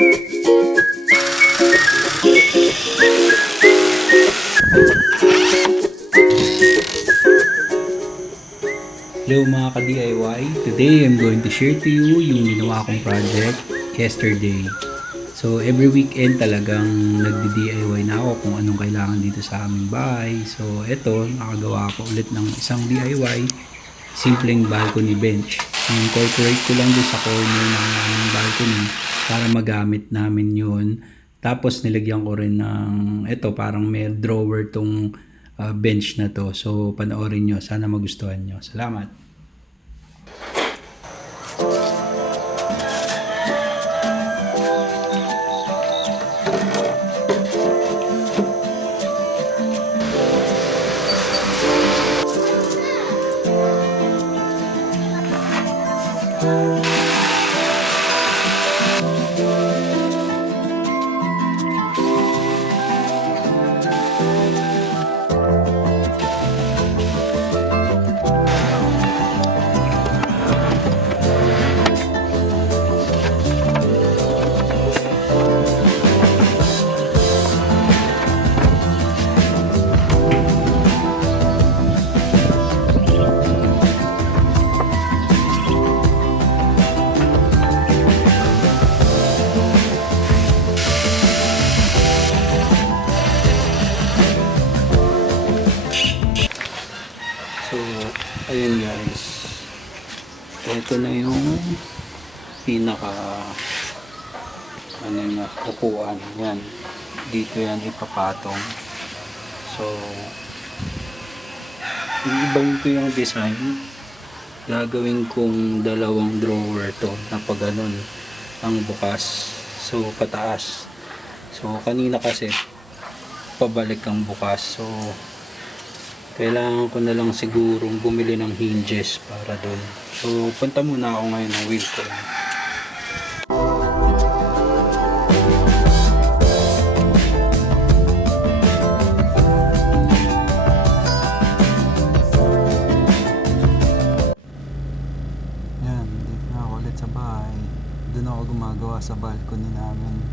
Hello mga ka-DIY, today I'm going to share to you yung ginawa kong project yesterday. So every weekend talagang nagdi-DIY na ako kung anong kailangan dito sa aming bahay. So eto, nakagawa ko ulit ng isang DIY, simpleng balcony bench. Incorporate ko lang doon sa corner ng aming balcony para magamit namin yun. Tapos nilagyan ko rin ng eto, parang may drawer tong bench na to. So panoorin nyo, sana magustuhan nyo. Salamat! So, ayun guys. Ito na yung pinaka upuan. Yan. Dito yan ipapatong. So, iibang ko yung design. Gagawin kong dalawang drawer to na pag ganun ang bukas. So, pataas. So, kanina kasi pabalik ang bukas. So, kailangan ko na lang sigurong bumili ng hinges para doon. So, punta muna ako ngayon ng wheel ko. Yan, dito na ako ulit sa bahay. Doon ako gumagawa sa balcony namin.